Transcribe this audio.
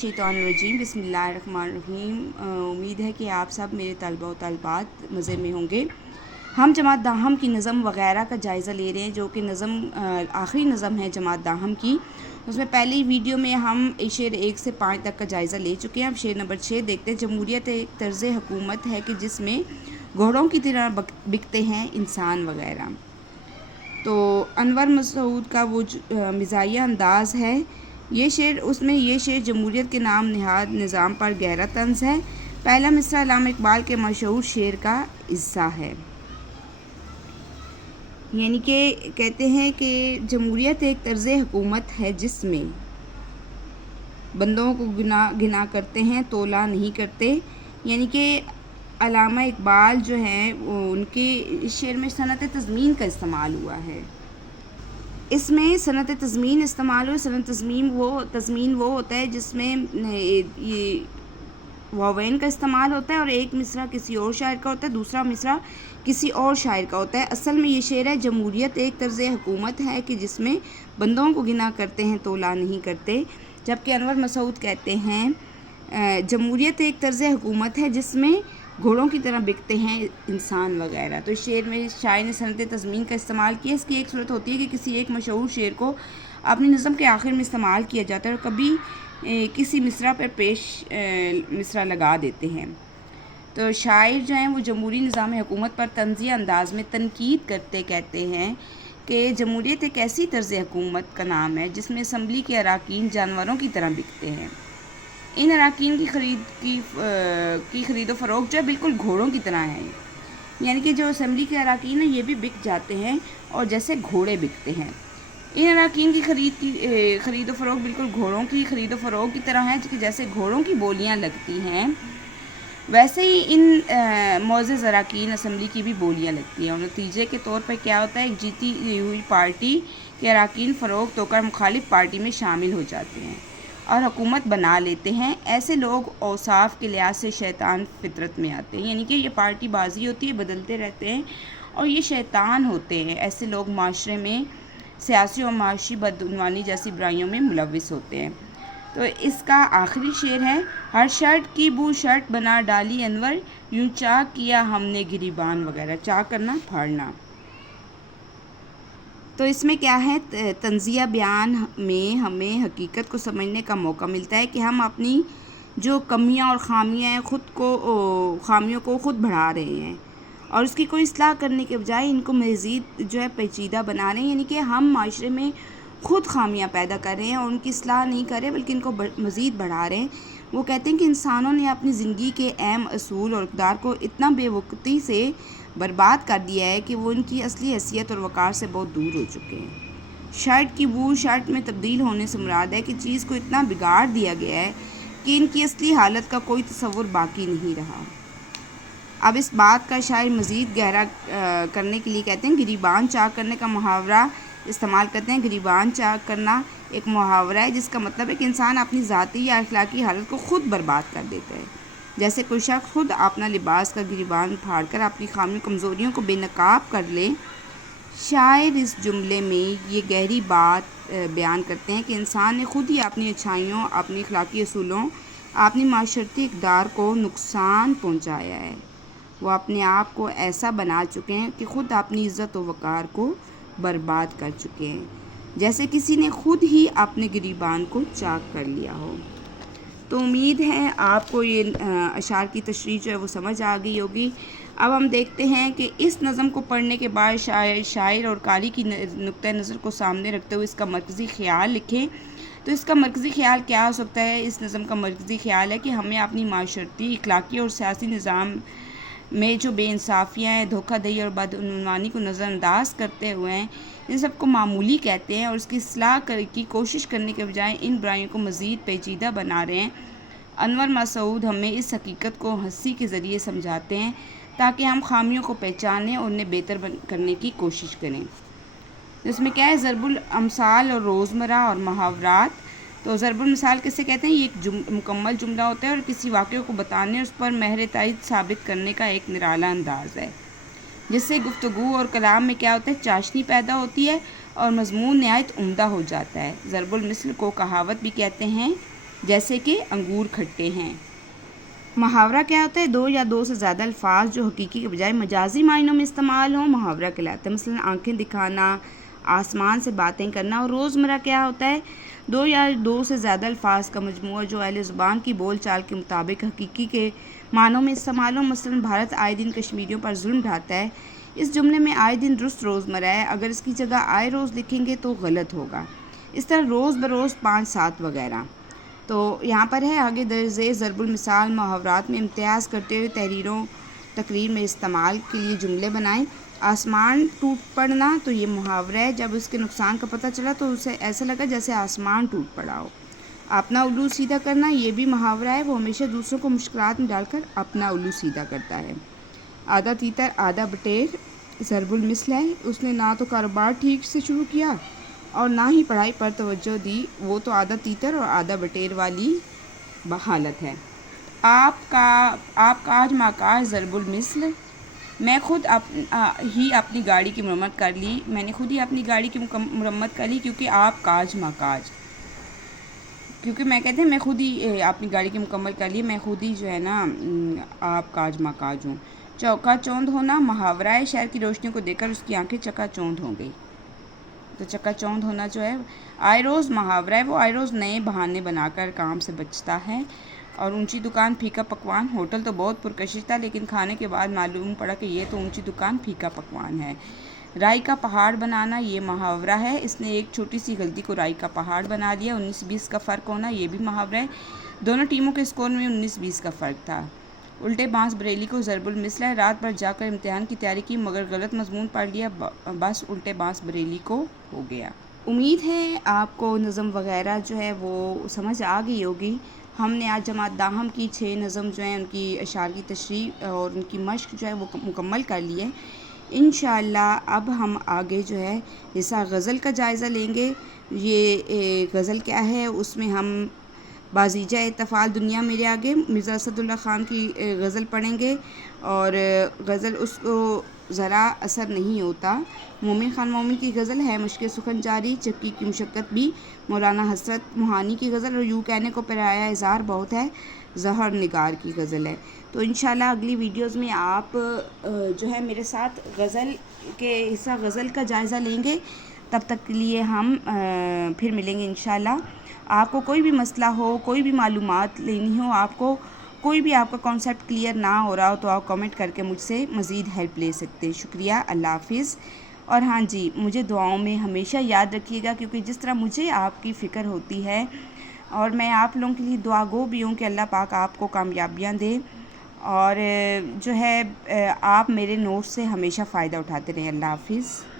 شیطان الرجیم بسم اللہ الرحمن الرحیم۔ امید ہے کہ آپ سب میرے طلبہ و طالبات مزے میں ہوں گے۔ ہم جماعت داہم کی نظم وغیرہ کا جائزہ لے رہے ہیں، جو کہ نظم آخری نظم ہے جماعت داہم کی۔ اس میں پہلی ویڈیو میں ہم شعر 1 سے 5 تک کا جائزہ لے چکے ہیں۔ اب شعر نمبر 6 دیکھتے ہیں۔ جمہوریت ایک طرز حکومت ہے کہ جس میں گھوڑوں کی طرح بکتے ہیں انسان وغیرہ۔ تو انور مسعود کا وہ مزاحیہ انداز ہے یہ شعر جمہوریت کے نام نہاد نظام پر گہرا طنز ہے۔ پہلا مصرع علامہ اقبال کے مشہور شعر کا حصہ ہے، یعنی کہ کہتے ہیں کہ جمہوریت ایک طرز حکومت ہے جس میں بندوں کو گنا کرتے ہیں تولا نہیں کرتے، یعنی کہ علامہ اقبال جو ہیں ان کے شعر میں صنعت تضمین کا استعمال ہوا ہے۔ اس میں صنعت تضمین استعمال ہوئی۔ صنعت تضمین وہ ہوتا ہے جس میں یہ واوین کا استعمال ہوتا ہے، اور ایک مصرع کسی اور شاعر کا ہوتا ہے، دوسرا مصرع کسی اور شاعر کا ہوتا ہے۔ اصل میں یہ شعر ہے جمہوریت ایک طرز حکومت ہے کہ جس میں بندوں کو گنا کرتے ہیں تولا نہیں کرتے، جبکہ انور مسعود کہتے ہیں جمہوریت ایک طرز حکومت ہے جس میں گھوڑوں کی طرح بکتے ہیں انسان وغیرہ۔ تو اس شعر میں شاعر نے صنعت تضمین کا استعمال کیا۔ اس کی ایک صورت ہوتی ہے کہ کسی ایک مشہور شعر کو اپنی نظم کے آخر میں استعمال کیا جاتا ہے اور کبھی کسی مصرع پر پیش مصرع لگا دیتے ہیں۔ تو شاعر جو ہیں وہ جمہوری نظام حکومت پر طنزیہ انداز میں تنقید کرتے کہتے ہیں کہ جمہوریت ایک ایسی طرز حکومت کا نام ہے جس میں اسمبلی کے اراکین جانوروں کی طرح بکتے ہیں۔ ان اراکین کی خرید و فروخت جو ہے بالکل گھوڑوں کی طرح ہے، یعنی کہ جو اسمبلی کے اراکین ہیں یہ بھی بک جاتے ہیں اور جیسے گھوڑے بکتے ہیں۔ ان اراکین کی خرید و فروخت بالکل گھوڑوں کی خرید و فروخت کی طرح ہے، جیسے گھوڑوں کی بولیاں لگتی ہیں ویسے ہی ان معزز اراکین اسمبلی کی بھی بولیاں لگتی ہیں، اور نتیجے کے طور پر کیا ہوتا ہے، ایک جیتی ہوئی پارٹی کے اراکین فروخت ہو کر مخالف پارٹی میں شامل ہو جاتے ہیں اور حکومت بنا لیتے ہیں۔ ایسے لوگ اوصاف کے لحاظ سے شیطان فطرت میں آتے ہیں، یعنی کہ یہ پارٹی بازی ہوتی ہے، بدلتے رہتے ہیں اور یہ شیطان ہوتے ہیں۔ ایسے لوگ معاشرے میں سیاسی اور معاشی بدعنوانی جیسی برائیوں میں ملوث ہوتے ہیں۔ تو اس کا آخری شعر ہے، ہر شرٹ کی بو شرٹ بنا ڈالی انور، یوں چاک کیا ہم نے گریبان وغیرہ۔ چاک کرنا، پھاڑنا۔ تو اس میں کیا ہے، طنزیہ بیان میں ہمیں حقیقت کو سمجھنے کا موقع ملتا ہے کہ ہم اپنی جو کمیاں اور خامیاں ہیں خامیوں کو خود بڑھا رہے ہیں اور اس کی کوئی اصلاح کرنے کے بجائے ان کو مزید جو ہے پیچیدہ بنا رہے ہیں، یعنی کہ ہم معاشرے میں خود خامیاں پیدا کر رہے ہیں اور ان کی اصلاح نہیں کر رہے بلکہ ان کو مزید بڑھا رہے ہیں۔ وہ کہتے ہیں کہ انسانوں نے اپنی زندگی کے اہم اصول اور اقدار کو اتنا بے وقتی سے برباد کر دیا ہے کہ وہ ان کی اصلی حیثیت اور وقار سے بہت دور ہو چکے ہیں۔ شرٹ کی بو شرٹ میں تبدیل ہونے سے مراد ہے کہ چیز کو اتنا بگاڑ دیا گیا ہے کہ ان کی اصلی حالت کا کوئی تصور باقی نہیں رہا۔ اب اس بات کا شاعر مزید گہرا کرنے کے لیے کہتے ہیں، گریبان چاک کرنے کا محاورہ استعمال کرتے ہیں۔ گریبان چاک کرنا ایک محاورہ ہے جس کا مطلب ہے کہ انسان اپنی ذاتی یا اخلاقی حالت کو خود برباد کر دیتا ہے، جیسے کوئی شخص خود اپنا لباس کا گریبان پھاڑ کر اپنی خامیوں کمزوریوں کو بے نقاب کر لے۔ شاعر اس جملے میں یہ گہری بات بیان کرتے ہیں کہ انسان نے خود ہی اپنی اچھائیوں، اپنی اخلاقی اصولوں، اپنی معاشرتی اقدار کو نقصان پہنچایا ہے۔ وہ اپنے آپ کو ایسا بنا چکے ہیں کہ خود اپنی عزت و وقار کو برباد کر چکے ہیں، جیسے کسی نے خود ہی اپنے گریبان کو چاک کر لیا ہو۔ تو امید ہے آپ کو یہ اشعار کی تشریح جو ہے وہ سمجھ آ گئی ہوگی۔ اب ہم دیکھتے ہیں کہ اس نظم کو پڑھنے کے بعد شاعر اور قاری کی نقطۂ نظر کو سامنے رکھتے ہوئے اس کا مرکزی خیال لکھیں۔ تو اس کا مرکزی خیال کیا ہو سکتا ہے؟ اس نظم کا مرکزی خیال ہے کہ ہمیں اپنی معاشرتی، اخلاقی اور سیاسی نظام میں جو بے انصافیاں ہیں، دھوکہ دہی اور بدعنوانی کو نظر انداز کرتے ہوئے ہیں، ان سب کو معمولی کہتے ہیں اور اس کی اصلاح کی کوشش کرنے کے بجائے ان برائیوں کو مزید پیچیدہ بنا رہے ہیں۔ انور مسعود ہمیں اس حقیقت کو ہنسی کے ذریعے سمجھاتے ہیں تاکہ ہم خامیوں کو پہچانیں اور انہیں بہتر کرنے کی کوشش کریں۔ اس میں کیا ہے، ضرب الامثال اور روزمرہ اور محاورات۔ تو ضرب المثال کسے کہتے ہیں؟ یہ ایک مکمل جملہ ہوتا ہے اور کسی واقعے کو بتانے اور اس پر مہر تائید ثابت کرنے کا ایک نرالا انداز ہے، جس سے گفتگو اور کلام میں کیا ہوتا ہے، چاشنی پیدا ہوتی ہے اور مضمون نہایت عمدہ ہو جاتا ہے۔ ضرب المثل کو کہاوت بھی کہتے ہیں۔ جیسے کہ انگور کھٹے ہیں۔ محاورہ کیا ہوتا ہے؟ دو یا دو سے زیادہ الفاظ جو حقیقی کے بجائے مجازی معنوں میں استعمال ہوں محاورہ کہلاتا ہے۔ مثلاً آنکھیں دکھانا، آسمان سے باتیں کرنا۔ اور روزمرہ کیا ہوتا ہے؟ دو یا دو سے زیادہ الفاظ کا مجموعہ جو اہل زبان کی بول چال کے مطابق حقیقی کے معنوں میں استعمال ہوں۔ مثلاً بھارت آئے دن کشمیریوں پر ظلم ڈھاتا ہے، اس جملے میں آئے دن درست روزمرہ ہے، اگر اس کی جگہ آئے روز لکھیں گے تو غلط ہوگا۔ اس طرح روز بروز، 5 7 وغیرہ۔ تو یہاں پر ہے آگے درجے ضرب المثال محاورات میں امتیاز کرتے ہوئے تقریر میں استعمال کے لیے جملے بنائیں۔ آسمان ٹوٹ پڑنا تو یہ محاورہ ہے، جب اس کے نقصان کا پتہ چلا تو اسے ایسا لگا جیسے آسمان ٹوٹ پڑا ہو۔ اپنا الو سیدھا کرنا یہ بھی محاورہ ہے، وہ ہمیشہ دوسروں کو مشکلات میں ڈال کر اپنا الو سیدھا کرتا ہے۔ آدھا تیتر آدھا بٹیر ضرب المثل ہے، اس نے نہ تو کاروبار ٹھیک سے شروع کیا اور نہ ہی پڑھائی پر توجہ دی، وہ تو آدھا تیتر اور آدھا بٹیر والی حالت ہے۔ آپ کاج ماکاج ضرب المثل، میں نے خود ہی اپنی گاڑی کی مرمت کر لی کیونکہ آپ کاج ماکاج، کیونکہ میں کہتے ہیں میں خود ہی اپنی گاڑی کی مکمل کر لی، میں خود ہی جو ہے نا آپ کاج ماکاج ہوں۔ چوکا چوند ہونا محاورہ ہے، شہر کی روشنیوں کو دیکھ کر اس کی آنکھیں چکا چوند ہو گئی، تو چکا چوند ہونا جو ہے۔ آئے روز محاورہ ہے، وہ آئے روز نئے بہانے بنا کر کام سے بچتا ہے۔ اور اونچی دکان پھیکا پکوان، ہوٹل تو بہت پرکشش تھا لیکن کھانے کے بعد معلوم پڑا کہ یہ تو اونچی دکان پھیکا پکوان ہے۔ رائی کا پہاڑ بنانا یہ محاورہ ہے، اس نے ایک چھوٹی سی غلطی کو رائی کا پہاڑ بنا دیا۔ 19-20 کا فرق ہونا یہ بھی محاورہ ہے، دونوں ٹیموں کے اسکور میں 19-20 کا فرق تھا۔ الٹے بانس بریلی کو ضرب المثل ہے، رات بھر جا کر امتحان کی تیاری کی مگر غلط مضمون پڑھ لیا، بس الٹے بانس بریلی کو ہو گیا۔ امید ہے آپ کو نظم وغیرہ جو ہے وہ سمجھ آ گئی ہوگی۔ ہم نے آج جماعت داہم کی 6 نظم جو ہیں ان کی اشعار کی تشریح اور ان کی مشق جو ہے وہ مکمل کر لی ہے۔ انشاءاللہ اب ہم آگے جو ہے حصہ غزل کا جائزہ لیں گے۔ یہ غزل کیا ہے، اس میں ہم بازیجہ اطفال دنیا میرے آگے مرزا اسد اللہ خان کی غزل پڑھیں گے، اور غزل اس کو ذرا اثر نہیں ہوتا۔ مومن خان مومن کی غزل ہے مشق سخن جاری، چکی کی مشقت بھی، مولانا حسرت موہانی کی غزل، اور یوں کہنے کو پرایا اظہار بہت ہے، ظہر نگار کی غزل ہے۔ تو انشاءاللہ اگلی ویڈیوز میں آپ جو ہے میرے ساتھ غزل کے حصہ غزل کا جائزہ لیں گے۔ تب تک کے لیے ہم پھر ملیں گے انشاءاللہ۔ آپ کو کوئی بھی مسئلہ ہو، کوئی بھی معلومات لینی ہو، آپ کو کوئی بھی آپ کا کانسیپٹ کلیئر نہ ہو رہا ہو تو آپ کامنٹ کر کے مجھ سے مزید ہیلپ لے سکتے ہیں۔ شکریہ، اللہ حافظ۔ اور ہاں جی، مجھے دعاؤں میں ہمیشہ یاد رکھیے گا، کیونکہ جس طرح مجھے آپ کی فکر ہوتی ہے اور میں آپ لوگوں کے لیے دعا گو بھی ہوں کہ اللہ پاک آپ کو کامیابیاں دے، اور جو ہے آپ میرے نوٹس سے ہمیشہ فائدہ اٹھاتے رہیں۔ اللہ حافظ۔